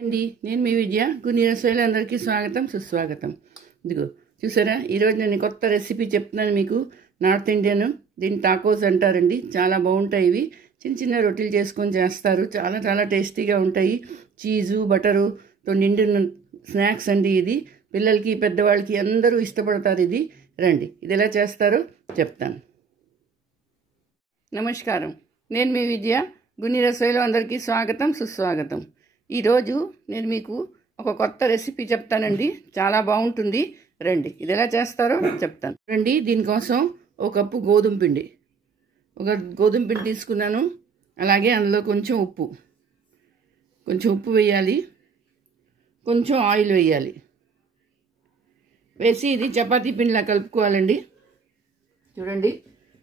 అండి నేను మీ విజయ గునీర శైలందరికీ స్వాగతం సుస్వాగతం. ఇదిగో చూసారా, ఈరోజు నేను కొత్త రెసిపీ చెప్తున్నాను మీకు. నార్త్ ఇండియన్, దీన్ని టాకోస్ అంటారండి. చాలా బాగుంటాయి. ఇవి చిన్న చిన్న రొట్టెలు చేసుకొని చేస్తారు. చాలా చాలా టేస్టీగా ఉంటాయి. చీజు బటరుతో నిండిన స్నాక్స్ అండి. ఇది పిల్లలకి పెద్దవాళ్ళకి అందరూ ఇష్టపడతారు. ఇది రండి, ఇది ఎలా చేస్తారో చెప్తాను. నమస్కారం, నేను మీ విజయ గునీర శైలం అందరికీ స్వాగతం సుస్వాగతం. ఈరోజు నేను మీకు ఒక కొత్త రెసిపీ చెప్తానండి. చాలా బాగుంటుంది. రండి, ఇది ఎలా చేస్తారో చెప్తాను. రండి, దీనికోసం ఒక కప్పు గోధుమ పిండి తీసుకున్నాను. అలాగే అందులో కొంచెం ఉప్పు వేయాలి. కొంచెం ఆయిల్ వేయాలి. వేసి ఇది చపాతీ పిండిలా కలుపుకోవాలండి. చూడండి,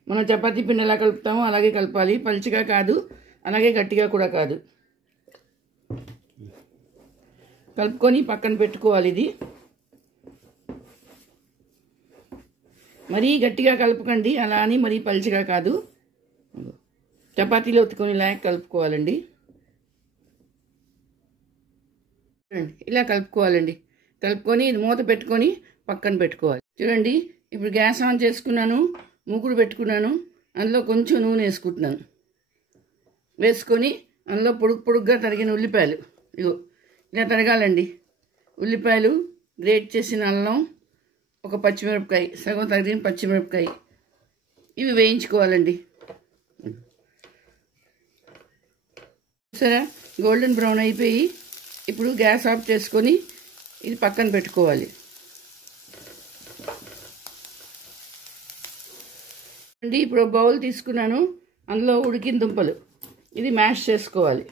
మనం చపాతీ పిండి ఎలా కలుపుతామో అలాగే కలపాలి. పలుచగా కాదు, అలాగే గట్టిగా కూడా కాదు. కలుపుకొని పక్కన పెట్టుకోవాలి. ఇది మరీ గట్టిగా కలపకండి, అలా అని మరీ పలుచగా కాదు. చపాతీలో ఒత్తుకొని లాగా కలుపుకోవాలండి. ఇలా కలుపుకోవాలండి. కలుపుకొని ఇది మూత పెట్టుకొని పక్కన పెట్టుకోవాలి. చూడండి, ఇప్పుడు గ్యాస్ ఆన్ చేసుకున్నాను. మూకుడు పెట్టుకున్నాను. అందులో కొంచెం నూనె వేసుకొని అందులో పొడుగ్గా తరిగిన ఉల్లిపాయలు ఇలా తరగాలండి. ఉల్లిపాయలు, గ్రేట్ చేసిన అల్లం, ఒక పచ్చిమిరపకాయ, సగం తరిగిన పచ్చిమిరపకాయ, ఇవి వేయించుకోవాలండి. సరే, గోల్డెన్ బ్రౌన్ అయిపోయి ఇప్పుడు గ్యాస్ ఆఫ్ చేసుకొని ఇది పక్కన పెట్టుకోవాలి. అండి, ఇప్పుడు బౌల్ తీసుకున్నాను. అందులో ఉడికిన దుంపలు ఇది మ్యాష్ చేసుకోవాలి.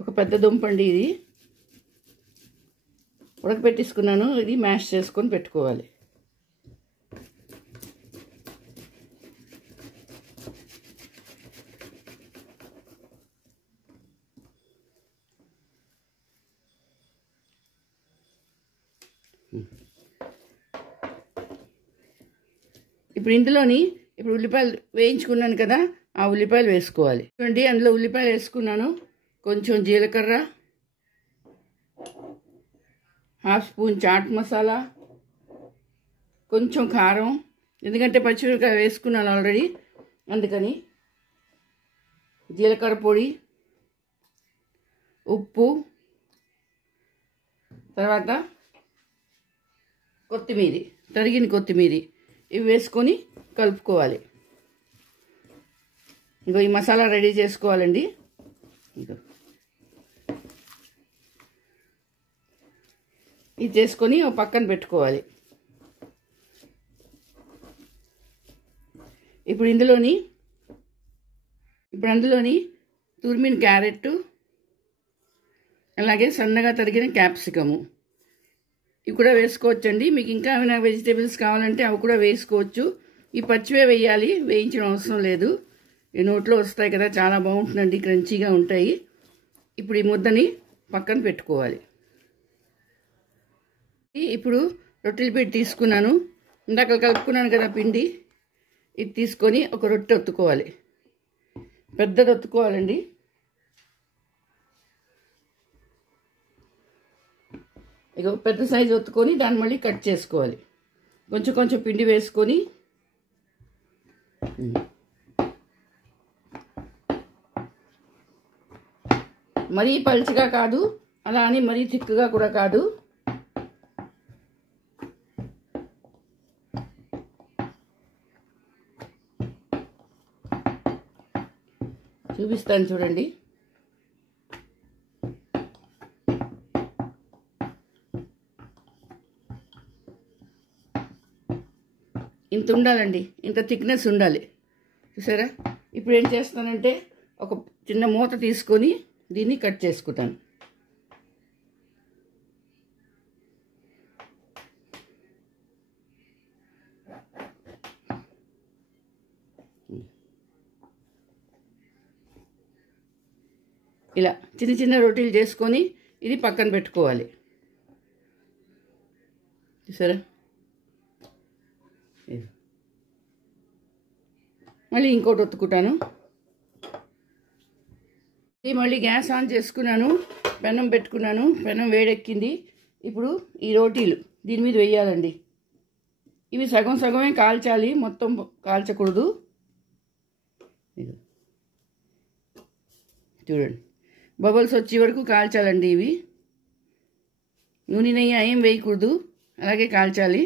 ఒక పెద్ద దుంప అండి, ఇది ఉడకపెట్టేసుకున్నాను. ఇది మ్యాష్ చేసుకొని పెట్టుకోవాలి. ఇప్పుడు ఉల్లిపాయలు వేయించుకున్నాను కదా, ఆ ఉల్లిపాయలు వేసుకోవాలి. చూడండి, అందులో ఉల్లిపాయలు వేసుకున్నాను. కొంచెం జీలకర్ర, హాఫ్ స్పూన్ చాట్ మసాలా, కొంచెం కారం, ఎందుకంటే పచ్చిమిరపకాయ వేసుకున్నాను ఆల్రెడీ, అందుకని జీలకర్ర పొడి, ఉప్పు, తర్వాత తరిగిన కొత్తిమీర ఇవి వేసుకొని కలుపుకోవాలి. ఇంకో ఈ మసాలా రెడీ చేసుకోవాలండి. ఇది చేసుకొని ఒక పక్కన పెట్టుకోవాలి. ఇప్పుడు అందులోని తురిమిన క్యారెట్, అలాగే సన్నగా తరిగిన క్యాప్సికము ఇవి కూడా వేసుకోవచ్చండి. మీకు ఇంకా ఏమైనా వెజిటేబుల్స్ కావాలంటే అవి కూడా వేసుకోవచ్చు. ఈ పచ్చివే వేయాలి, వేయించడం అవసరం లేదు. ఈ నోట్లో వస్తాయి కదా, చాలా బాగుంటుందండి, క్రంచీగా ఉంటాయి. ఇప్పుడు ఈ ముద్దని పక్కన పెట్టుకోవాలి. ఇప్పుడు రొట్టెల పిండి తీసుకున్నాను. ఇందాక కలుపుకున్నాను కదా పిండి, ఇది తీసుకొని ఒక రొట్టె ఒత్తుకోవాలి. పెద్దది ఒత్తుకోవాలండి. ఇక పెద్ద సైజు ఒత్తుకొని దాన్ని మళ్ళీ కట్ చేసుకోవాలి. కొంచెం పిండి వేసుకొని మరీ పలుచగా కాదు, అలా అని మరీ థిక్గా కూడా కాదు. చూపిస్తాను చూడండి. ఇంత ఉండాలండి, ఇంత థిక్నెస్ ఉండాలి. చూసారా, ఇప్పుడు ఏం చేస్తానంటే ఒక చిన్న మూత తీసుకొని దీన్ని కట్ చేసుకుంటాను. ఇలా చిన్న చిన్న రొట్టెలు చేసుకొని ఇది పక్కన పెట్టుకోవాలి. చూసారా, మళ్ళీ ఇంకోటి ఒత్తుకుంటాను. ఇది మళ్ళీ గ్యాస్ ఆన్ చేసుకున్నాను, పెనం పెట్టుకున్నాను, పెనం వేడెక్కింది. ఇప్పుడు ఈ రోటీలు దీని మీద వేయాలండి. ఇవి సగం సగమే కాల్చాలి, మొత్తం కాల్చకూడదు. చూడండి, బబుల్స్ వచ్చే వరకు కాల్చాలండి. ఇవి నూనె నెయ్యి ఏం వేయకూడదు, అలాగే కాల్చాలి.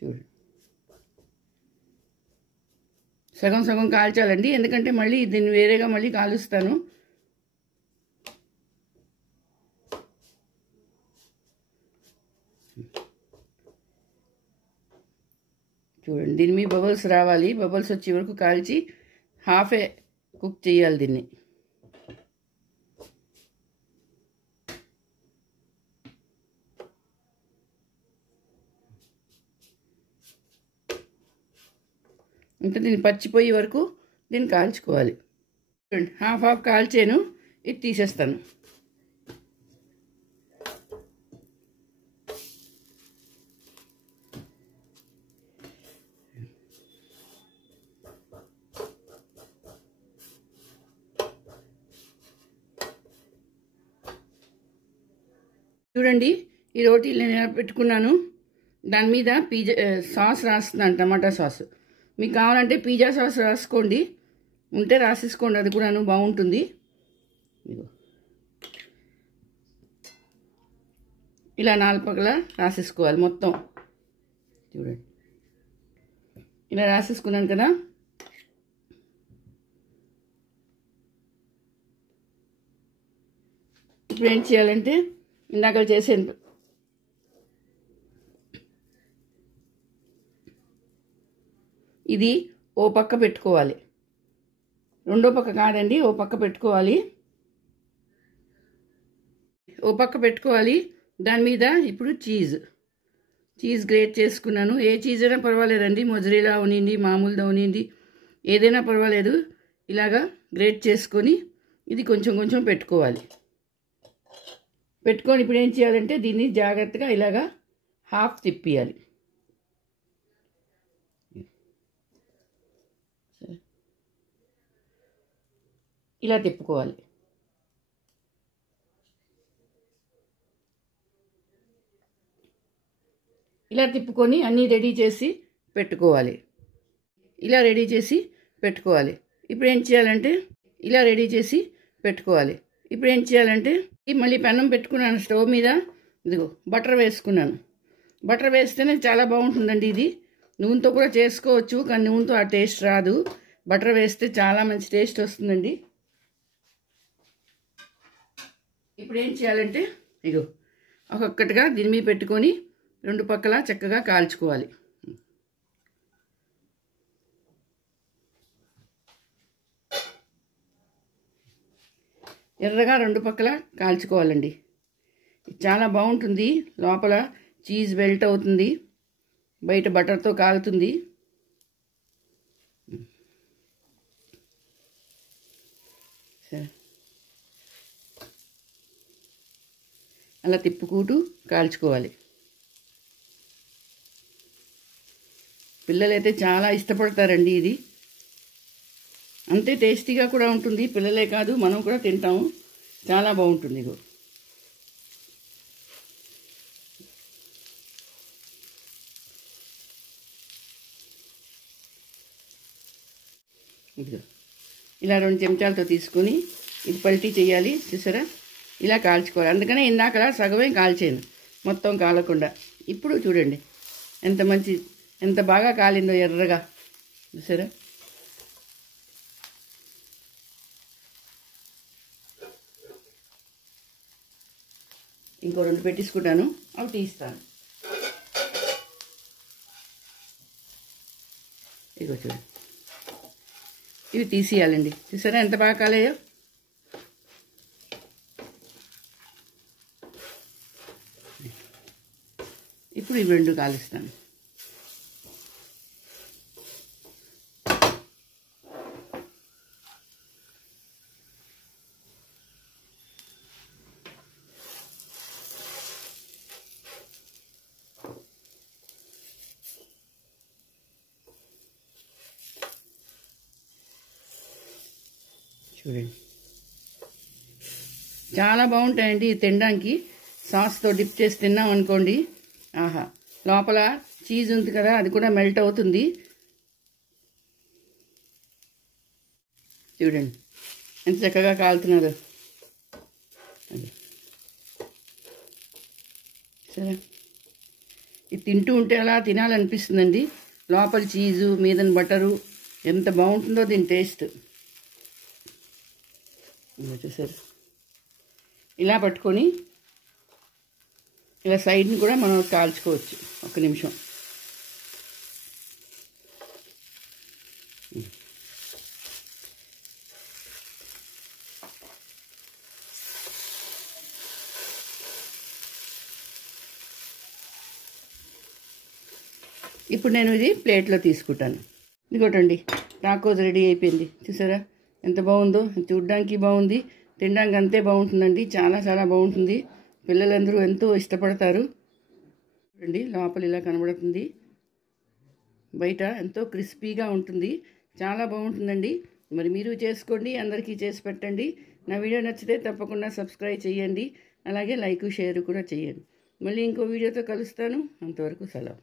చూడండి, సగం సగం కాల్చాలండి, ఎందుకంటే మళ్ళీ దీన్ని వేరేగా మళ్ళీ కాలుస్తాను. చూడండి, దీని మీద బబుల్స్ రావాలి. బబుల్స్ వచ్చే వరకు కాల్చి హాఫే కుక్ చేయాలి దీన్ని. ఇంకా దీన్ని పచ్చిపోయే వరకు దీన్ని కాల్చుకోవాలి. చూడండి, హాఫ్ కాల్చాను, ఇది తీసేస్తాను. చూడండి, ఈ రోటీలు నేను పెట్టుకున్నాను. దాని మీద పిజ్జా సాస్ రాస్తున్నాను, టమాటా సాస్. మీకు కావాలంటే పిజ్జా సాస్ రాసుకోండి, ఉంటే రాసేసుకోండి, అది కూడా బాగుంటుంది. ఇలా 4 పక్కల రాసేసుకోవాలి మొత్తం. చూడండి, ఇలా రాసేసుకున్నాను కదా. ఇప్పుడు ఏం చేయాలంటే ఇందాక చేసేది ఇది ఓ పక్క పెట్టుకోవాలి, రెండో పక్క కాదండి, ఓ పక్క పెట్టుకోవాలి. ఓ పక్క పెట్టుకోవాలి. దాని మీద ఇప్పుడు చీజ్ గ్రేట్ చేసుకున్నాను. ఏ చీజ్ అయినా పర్వాలేదండి, మొజరేలా అవనింది, మామూలుది అవనింది, ఏదైనా పర్వాలేదు. ఇలాగా గ్రేట్ చేసుకొని ఇది కొంచెం కొంచెం పెట్టుకోవాలి. పెట్టుకొని ఇప్పుడు ఏం చేయాలంటే దీన్ని జాగ్రత్తగా ఇలాగా హాఫ్ తిప్పియాలి. ఇలా తిప్పుకోవాలి. ఇలా తిప్పుకొని అన్నీ రెడీ చేసి పెట్టుకోవాలి. ఇలా రెడీ చేసి పెట్టుకోవాలి. ఇప్పుడు ఏం చేయాలంటే ఇలా రెడీ చేసి పెట్టుకోవాలి. ఇప్పుడు ఏం చేయాలంటే మళ్ళీ పెనం పెట్టుకున్నాను స్టవ్ మీద. ఇదిగో బటర్ వేసుకున్నాను. బటర్ వేస్తేనే చాలా బాగుంటుందండి. ఇది నూనెతో కూడా చేసుకోవచ్చు, కానీ నూనెతో ఆ టేస్ట్ రాదు. బటర్ వేస్తే చాలా మంచి టేస్ట్ వస్తుందండి. ఇప్పుడు ఏం చేయాలంటే ఇగో ఒక్కొక్కటిగా దీని మీద పెట్టుకొని 2 పక్కల చక్కగా కాల్చుకోవాలి. ఎర్రగా 2 పక్కల కాల్చుకోవాలండి. చాలా బాగుంటుంది. లోపల చీజ్ మెల్ట్ అవుతుంది, బయట బటర్తో కాలుతుంది. సరే, అలా తిప్పుకుంటూ కాల్చుకోవాలి. పిల్లలైతే చాలా ఇష్టపడతారండి. ఇది అంతే టేస్టీగా కూడా ఉంటుంది. పిల్లలే కాదు, మనం కూడా తింటాము. చాలా బాగుంటుంది. ఇగో ఇలా 2 చెంచాలతో తీసుకొని ఇది పల్టీ చేయాలి. చూసారా, ఇలా కాల్చుకోవాలి. అందుకనే ఇందాక సగమే కాల్చాను, మొత్తం కాలకుండా. ఇప్పుడు చూడండి ఎంత బాగా కాలిందో ఎర్రగా. చూసారా, ఇంకో 2 పెట్టించుకుంటాను, అవి తీస్తాను. ఇగో చూడండి, ఇవి తీసేయాలండి. చూసారా ఎంత బాగా కాలేయో. ఇప్పుడు ఇవి 2 కాలుస్తాను. చూడండి, చాలా బాగుంటాయండి తినడానికి. సాస్తో డిప్ చేసి తిన్నాం అనుకోండి, ఆహా. లోపల చీజ్ ఉంది కదా, అది కూడా మెల్ట్ అవుతుంది. చూడండి ఎంత చక్కగా కాలుతున్నారు. అది సరే, ఇది తింటూ ఉంటే అలా తినాలనిపిస్తుందండి. లోపల చీజు, మీద బటరు, ఎంత బాగుంటుందో దీని టేస్ట్. చూసారు, ఇలా పట్టుకొని ఇలా సైడ్ని కూడా మనం కాల్చుకోవచ్చు. 1 నిమిషం. ఇప్పుడు నేను ఇది ప్లేట్లో తీసుకుంటాను. ఇదిగోటండి, టాకోస్ రెడీ అయిపోయింది. చూసారా ఎంత బాగుందో. చూడ్డానికి బాగుంది, తినడానికి అంతే బాగుంటుందండి. చాలా చాలా బాగుంటుంది. పిల్లలందరూ ఎంతో ఇష్టపడతారు. చూడండి, లోపల ఇలా కనబడుతుంది, బయట ఎంతో క్రిస్పీగా ఉంటుంది. చాలా బాగుంటుందండి. మరి మీరు చేసుకోండి, అందరికీ చేసి పెట్టండి. నా వీడియో నచ్చితే తప్పకుండా సబ్స్క్రైబ్ చేయండి, అలాగే లైక్ షేర్ కూడా చేయండి. మళ్ళీ ఇంకో వీడియోతో కలుస్తాను. అంతవరకు సెలవు.